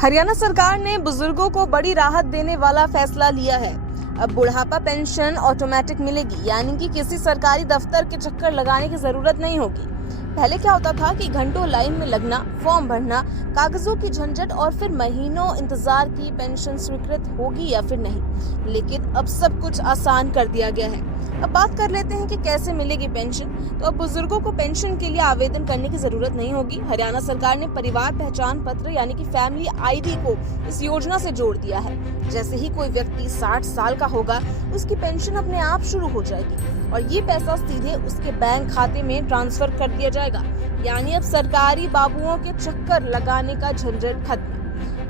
हरियाणा सरकार ने बुजुर्गों को बड़ी राहत देने वाला फैसला लिया है। अब बुढ़ापा पेंशन ऑटोमेटिक मिलेगी, यानी कि किसी सरकारी दफ्तर के चक्कर लगाने की जरूरत नहीं होगी। पहले क्या होता था कि घंटों लाइन में लगना, फॉर्म भरना, कागजों की झंझट और फिर महीनों इंतजार की पेंशन स्वीकृत होगी या फिर नहीं। लेकिन अब सब कुछ आसान कर दिया गया है। अब बात कर लेते हैं कि कैसे मिलेगी पेंशन। तो अब बुजुर्गों को पेंशन के लिए आवेदन करने की जरूरत नहीं होगी। हरियाणा सरकार ने परिवार पहचान पत्र यानी कि फैमिली आईडी को इस योजना से जोड़ दिया है। जैसे ही कोई व्यक्ति 60 साल का होगा, उसकी पेंशन अपने आप शुरू हो जाएगी और ये पैसा सीधे उसके बैंक खाते में ट्रांसफर कर दिया जाएगा। यानी अब सरकारी बाबुओं के चक्कर लगाने का झंझट खत्म।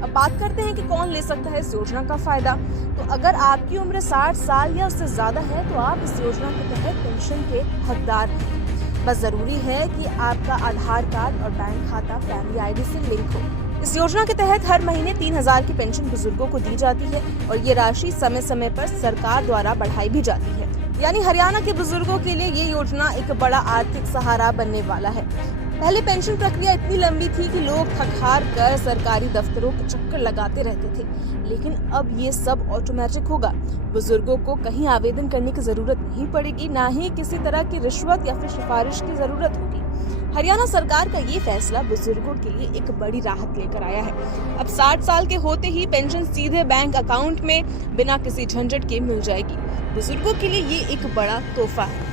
अब बात करते हैं कि कौन ले सकता है इस योजना का फायदा। तो अगर आपकी उम्र 60 साल या उससे ज्यादा है तो आप इस योजना के तहत पेंशन के हकदार हैं। बस जरूरी है कि आपका आधार कार्ड और बैंक खाता फैमिली आईडी से लिंक हो। इस योजना के तहत हर महीने 3,000 की पेंशन बुजुर्गों को दी जाती है और ये राशि समय समय पर सरकार द्वारा बढ़ाई भी जाती है। यानी हरियाणा के बुजुर्गों के लिए ये योजना एक बड़ा आर्थिक सहारा बनने वाला है। पहले पेंशन प्रक्रिया इतनी लंबी थी कि लोग थक हार कर सरकारी दफ्तरों के चक्कर लगाते रहते थे, लेकिन अब ये सब ऑटोमेटिक होगा। बुजुर्गों को कहीं आवेदन करने की जरूरत नहीं पड़ेगी, ना ही किसी तरह की रिश्वत या फिर सिफारिश की जरूरत होगी। हरियाणा सरकार का ये फैसला बुजुर्गों के लिए एक बड़ी राहत लेकर आया है। अब 60 साल के होते ही पेंशन सीधे बैंक अकाउंट में बिना किसी झंझट के मिल जाएगी। बुजुर्गों के लिए ये एक बड़ा तोहफा है।